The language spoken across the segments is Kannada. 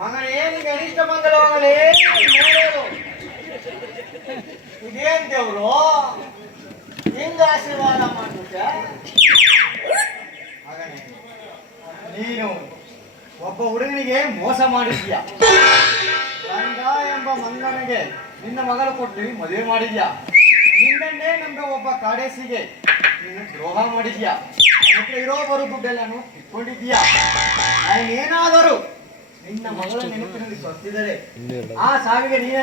ಮಗನೇ ನಿಂಗೆ ಅನಿಷ್ಟ ಮಂಗಲವಾಗಲಿ ನೋಡು. ಇದೇನ್ ದೇವ್ರು? ಹಿಂಗ ಆಶೀರ್ವಾದ ಮಾಡ್ಬಿಟ್ಟೆ? ನೀನು ಒಬ್ಬ ಹುಡುಗನಿಗೆ ಮೋಸ ಮಾಡಿದ್ಯ? ಗಂಗ ಎಂಬ ಮಂಗನಿಗೆ ನಿನ್ನ ಮಗಳು ಕೊಟ್ಟು ಮದುವೆ ಮಾಡಿದ್ಯಾ? ನಿನ್ನನ್ನೇ ನಂಬ ಒಬ್ಬ ಕಾಡೇಸಿಗೆ ನೀನು ದ್ರೋಹ ಮಾಡಿದ್ಯಾ? ಹತ್ರ ಇರೋ ಬರೋ ದುಡ್ಡೆಲ್ಲಾನು ಕಿತ್ಕೊಂಡಿದ್ಯಾ ಏನಾದರು ನಿನ್ನ ಮಗಳ ನೆನಪಿನಲ್ಲಿ ಸತ್ತಿದರೆ ಆ ಸಾವಿಗೆ ನೀನೇ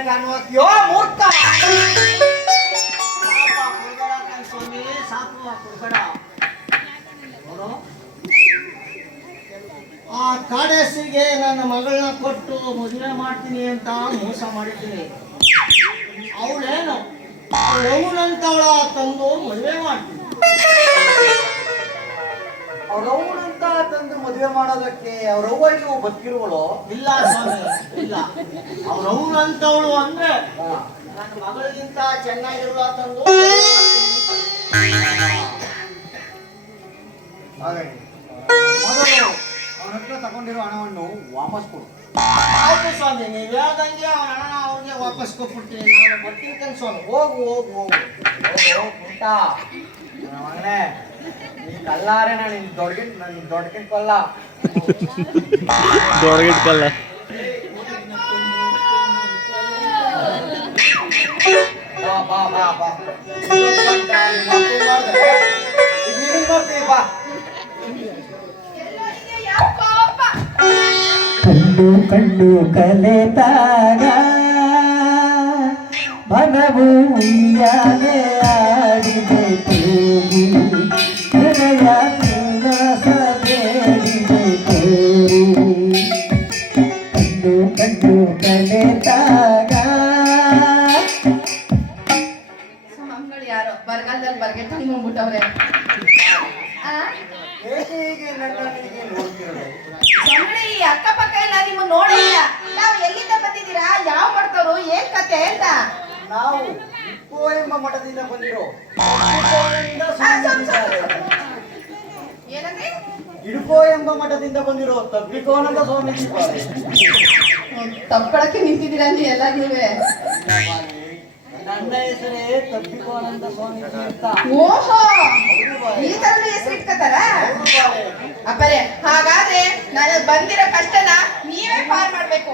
ಮೂರ್ತ ಸ್ವಾಮಿ, ಸಾಕು ಕೊಡ್ಬೇಡ ನೋಡು. ಆ ಕಾಡಸಿಗೆ ನನ್ನ ಮಗಳನ್ನ ಕೊಟ್ಟು ಮದುವೆ ಮಾಡ್ತೀನಿ ಅಂತ ಮೋಸ ಮಾಡಿದ್ದೀನಿ. ಅವಳೇನು? ಅವಳಂತವಳ ತಂದು ಮದುವೆ ಮಾಡ್ತೀನಿ. ಅವ್ರವ್ವಂತ ತಂದು ಮದುವೆ ಮಾಡೋದಕ್ಕೆ ಅವರವ್ವ ನೀವು ಬದುಕಿರುವಳು ಇಲ್ಲ ಸ್ವಾಮಿ ಇಲ್ಲ ಅವ್ರವ್ವಂತವಳು ಅಂದ್ರೆ ನನ್ನ ಮಗಳಿಗಿಂತ ಚೆನ್ನಾಗಿರುವ ತಂದು. ಹಾಗಾಗಿ ಮೊದಲು ಅವನ ಹತ್ರ ತಗೊಂಡಿರೋ ಹಣವನ್ನು ವಾಪಸ್ ಕೊಡು ಆಯ್ತು ಸ್ವಾಮಿ ನೀವು ಹೇಳ್ದಂಗೆ ಅವನ ಹಣ ಅವ್ರಿಗೆ ವಾಪಸ್ ಕೊಟ್ಬಿಡ್ತೀನಿ ನಾನು ಬರ್ತೀನಿ ಸ್ವಾಮಿ ಹೋಗು ಹೋಗು ಹೋಗು ಹೋಗು ಪುಟ್ಟ ಮಗನೇ ಕಲ್ಲಾರೆ ನಾನು ದೊಡ್ಗಿನ್ ನಾನು ದೊಡ್ಗಿನ್ ಕೊಲ್ಲ. ದೊಡ್ಗಿಟ್ಕಲ್ಲ ಬಾ ಬಾ ಬಾ ಬಾ. ಕಂಡು ಕಂಡು ಕಲೆತಾಗ. ಮನವು ಉಯ್ಯಾಲೆ ಆಡಿದೆ ತೇರಿ ಹೃದಯ ಮಠದಿಂದ ಬಂದಿರೋ ತಪ್ಪಿಕೋನಂದ ಸ್ವಾಮೀಜಿ ತಪ್ಪಳಕ್ಕೆ ನಿಂತಿದ್ದೀರಾ ನೀ ಎಲ್ಲ ನೀವೇ ನನ್ನ ಹೆಸರೇ ತಬ್ಬಿಕೋನಂದ ಸ್ವಾಮೀಜಿ ಅಂತ. ಓಹೋ ಈ ತರ ಹೆಸರು ಇಟ್ಕೋತಾರ? ಅಪ್ಪರೇ ಹಾಗಾದ್ರೆ ನಾನು ಬಂದಿರೋ ಕಷ್ಟನ ನೀವೇ ಪಾರ್ ಮಾಡ್ಬೇಕು.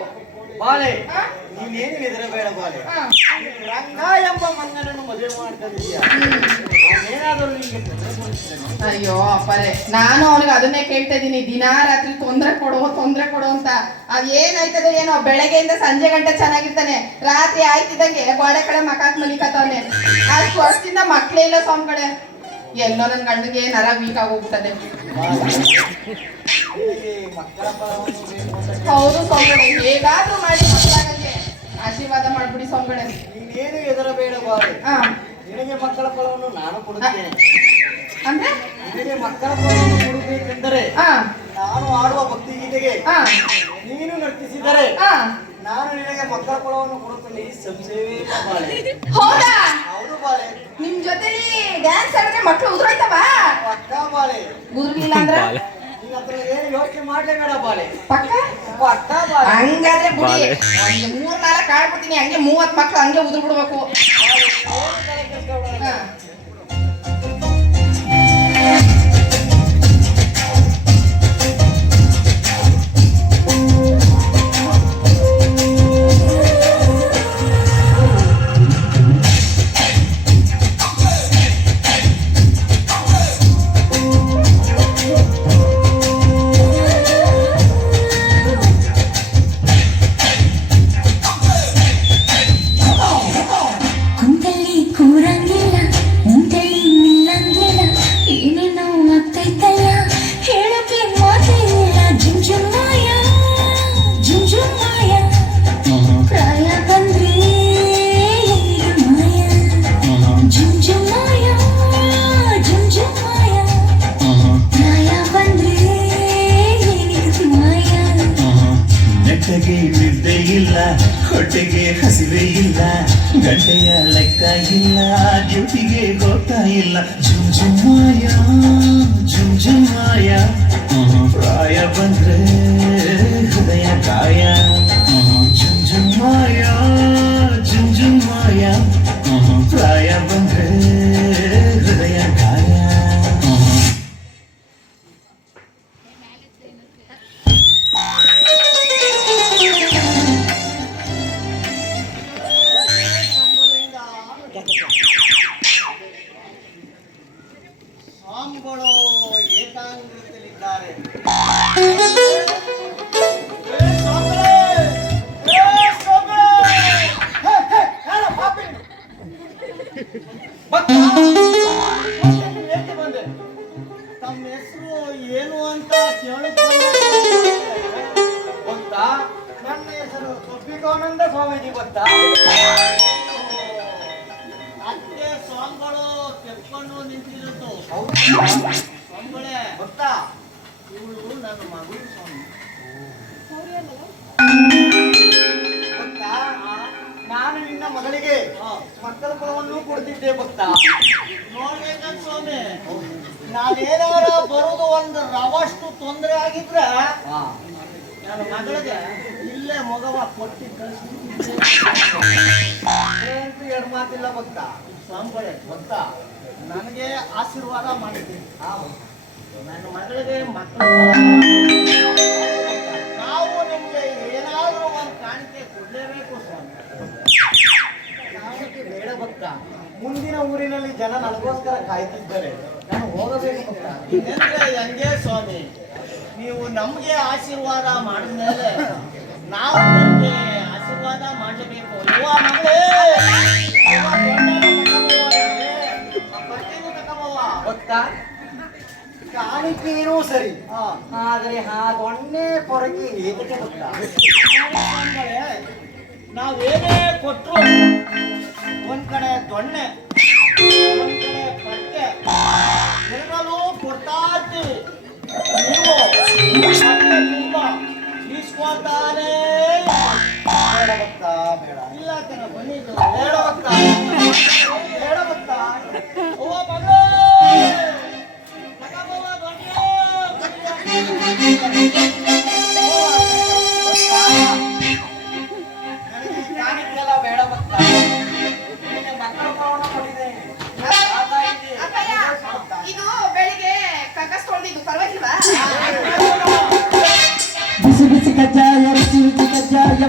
ಹಾ? ನೀನೇನು ಹೆದರಬೇಡ ಹಾ. ರಂಗ ಎಂಬ ಮಂಗನನ್ನು ಮದುವೆ ಮಾಡ್ಕೊಂಡಿದ್ಯಾ ಏನಾದರೂ? ಅಯ್ಯೋ ಅಪ್ಪರೇ ನಾನು ಅವನಿಗೆ ಅದನ್ನೇ ಕೇಳ್ತಾ ಇದ್ದೀನಿ. ದಿನಾ ರಾತ್ರಿ ತೊಂದರೆ ಕೊಡು ತೊಂದರೆ ಕೊಡು ಅಂತ. ಅದ್ ಏನಾಯ್ತದೆ ಏನೋ ಬೆಳಗ್ಗೆಯಿಂದ ಸಂಜೆ ಗಂಟೆ ಚೆನ್ನಾಗಿರ್ತಾನೆ. ರಾತ್ರಿ ಆಯ್ತಿದ್ದಂಗೆ ಗೋಡೆ ಕಡೆ ಮಕಾಕ್ ಮಲಿಕತ್ತವನೆ. ಅಷ್ಟು ವರ್ಷದಿಂದ ಮಕ್ಳೇ ಇಲ್ಲ ಸ್ವಾಮಿ ಕಡೆ ಎಲ್ಲೋ ನನ್ನ ಗಂಡಿಗೆ ನರ ವೀಕ್ ಆಗೋಗ್ಬಿಟ್ಟದೆ. ಹೌದು ಸ್ವಾಮಿಗಳೇ ಹೇಗಾದ್ರೂ ಮಾಡಿ ಮಕ್ಕಳಾಗಂಗೆ ಆಶೀರ್ವಾದ ಮಾಡ್ಬಿಡಿ ಸ್ವಾಮಿಗಳೇ. ನೀನೇನು ಹೆದರಬೇಡ ಬಾಲೆ ಹಾ. ನಿನಗೆ ಮಕ್ಕಳ ಫಲವನ್ನು ನಾನು ಕೊಡುತ್ತೇನೆ. ಅಂದ್ರೆ? ನಿನಗೆ ಮಕ್ಕಳ ಫಲವನ್ನು ಕೊಡಬೇಕೆಂದರೆ ಹಾ. ನಾನು ಆಡುವ ಭಕ್ತಿ ಗೀತೆಗೆ ಹಾ. ನೀನು ನರ್ತಿಸಿದರೆ ಹಾ. ನಾನು ನಿನಗೆ ಮಕ್ಕಳ ಫಲವನ್ನು ಕೊಡುತ್ತೇನೆ. ಸಂಶಯವೇ ಬಾಳೆ. ಹೌದಾ? ಹೌದು ಬಾಳೆ. ನಿಮ್ ಜೊತೆಲಿ ಡ್ಯಾನ್ಸ್ ಆಡಿದ್ರೆ ಮಕ್ಕಳು ಉದುರೋಯ್ತವ? ಪಕ್ಕ ಬಾಳೆ. ಉದುರ್ಲಿಲ್ಲ ಅಂದ್ರ? ನಿನ್ನ ಹತ್ರ ಏನು ಯೋಚನೆ ಮಾಡ್ಲೇಬೇಡ ಬಾಳೆ. ಪಕ್ಕ? ಪಕ್ಕ ಹಂಗಾದ್ರೆ ಬಿಡಿ. ಒಂದು ಮೂರ್ ನಾಲ್ಕು ಆಡ್ಬಿಡ್ತೀನಿ ಹಂಗೆ ಮೂವತ್ತು ಮಕ್ಳು ಹಂಗೆ ಉದುರ್ ಬಿಡ್ಬೇಕು ಯುಟಿಗೆ ಗೊತ್ತಾಯಿಲ್ಲ ಜುಮ್ ಜುಮ್ಮಾಯ ಜುಮ್ ಜುಮ್ಮಾಯ ಪ್ರಾಯ ಬಂದ್ರೆ ಹೃದಯ ಕಾಯ. ಸ್ವಾಮಿಗಳು ಏಕಾಂಗಿತಲ್ಲಿದ್ದಾರೆ ತಮ್ಮ ಹೆಸರು ಏನು ಅಂತ ನನ್ನ ಹೆಸರು ಸುಬ್ಬಿಕಾನಂದ ಸ್ವಾಮೀಜಿ ಗೊತ್ತಾ? ನಾನು ನಿನ್ನ ಮಗಳಿಗೆ ಮಕ್ಕಳ ಫಲವನ್ನು ಕೊಡ್ತಿದ್ದೆ ಭಕ್ತ ನೋಡ್ಬೇಕಂತ ಸ್ವಾಮಿ ನಾನೇನಾರ ಬರೋದು ಒಂದು ರವಷ್ಟು ತೊಂದರೆ ಆಗಿದ್ರೆ ನನ್ನ ಮಗಳಿಗೆ ಇಲ್ಲೇ ಮಗವ ಕೊಟ್ಟಿ ಕಳಿಸ್ಬಿಟ್ಟಿದ್ದೆ ಅಂತೂ ಎರಡು ಮಾತಿಲ್ಲ ಭಕ್ತ ಸ್ವಾಮಿಗಳೇ ಗೊತ್ತಾ? ನನಗೆ ಆಶೀರ್ವಾದ ಮಾಡಿದ್ದೀನಿ ನನ್ನ ಮಗಳಿಗೆ ಮಕ್ಕಳು. ನಾವು ನಿಮಗೆ ಏನಾದರೂ ಒಂದು ಕಾಣಿಕೆ ಕೊಡಲೇಬೇಕು ಸ್ವಾಮಿ. ಕಾಣಿಕೆ ಬೇಡ ಭಕ್ತ. ಮುಂದಿನ ಊರಿನಲ್ಲಿ ಜನ ನನಗೋಸ್ಕರ ಕಾಯ್ತಿದ್ದಾರೆ. ನಾನು ಹೋಗಬೇಕು ಭಕ್ತ. ಇನ್ನೆಂದ್ರೆ ಹೆಂಗೆ ಸ್ವಾಮಿ? ನೀವು ನಮಗೆ ಆಶೀರ್ವಾದ ಮಾಡಿದ ಮೇಲೆ ನಾವು ನಿಮಗೆ ಆಶೀರ್ವಾದ ಮಾಡಬೇಕು. ಯುವ ಮಗಳೇ ಕಾಣಿಕೆನೂ ಸರಿ. ಆದರೆ ಆ ಪೊರಗಿ ಏತಕ್ಕೆ ಗೊತ್ತಾ? ನಾವೇನೇ ಕೊಟ್ಟರು ಒಂದ್ ಕಡೆ ದೊಣ್ಣೆ ಒಂದ್ ಕಡೆ ಬಟ್ಟೆ ಎರಡಲ್ಲೂ ಕೊಡ್ತಾ ಇರ್ತೀವಿ. ನೀವು ಈಸ್ಕೊತಾನೇ ಬೇಡ ಇಲ್ಲ ಕಣ ಬಂದಿದ್ದು ಬೇಡ ಬೇಡ ಭಕ್ತ ಅವ್ವ ಮಗಳೇ ಬಿಸಿ ಬಿಸಿ ಕಜ್ಜಾಯ ಬಿಸಿ ಬಿಸಿ ಕಜ್ಜಾಯ